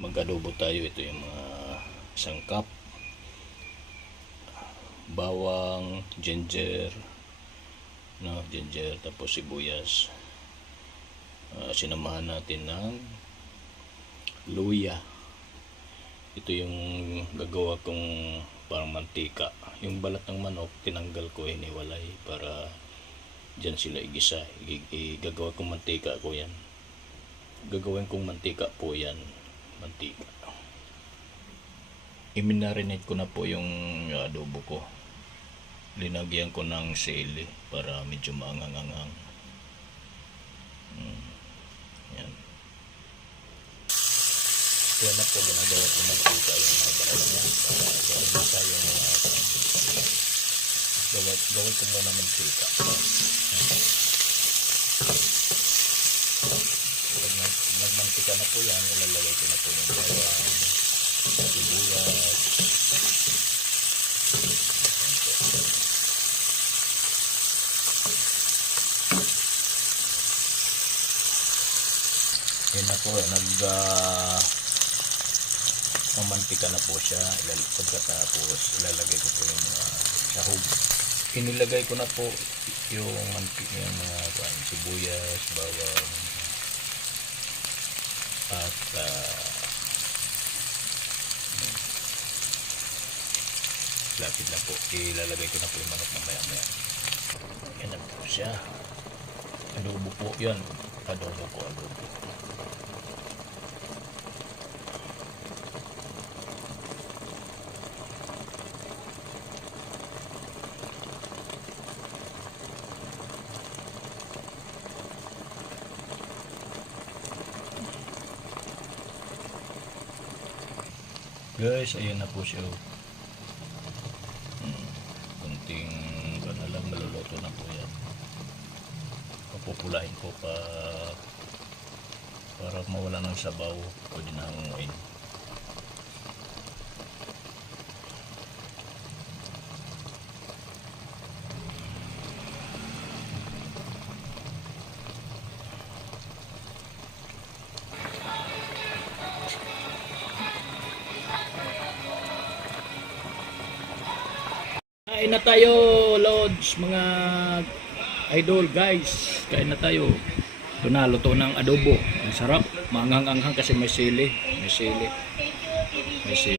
Mag-adobo tayo. Ito yung mga sangkap, bawang, ginger, no, ginger, tapos sibuyas. Sinamahan natin ng luya. Ito yung gagawa kong parang mantika. Yung balat ng manok tinanggal ko, hiniwalay para dyan sila igisa. Gagawa kong mantika ko yan. Gagawin kong mantika po yan. Mantika. I-marinate ko na po yung adobo ko. Linagyan ko ng sili para medyo maangang-angang. Yan. Yan na po, ginagawa ko mantika yung mga balat niya. Para tayo yung gawin ko muna mantika. Nagmantika na po yan, ilalagay ko na po yung bawang, sibuyas. Yan na po, mamantika na po siya. Pagkatapos ilalagay ko po yung sahog. Inilagay ko na po yung mantika, yung mga sibuyas, bawang, at lapit na po. Ilalagay ko na po yung manok mamaya maya. Yan na po siya. Adobo po yun. Adobo po, adobo. Guys, ayan na po siya. Kunting lang, maluluto na po yan. Papupulahin ko pa para mawala ng sabaw. Pwede na hanguin. Kain na tayo, Lods, mga idol, guys. Kain na tayo. Ito na, luto ng adobo. Ang sarap. Maanghang-anghang kasi may sili. May sili. May sili.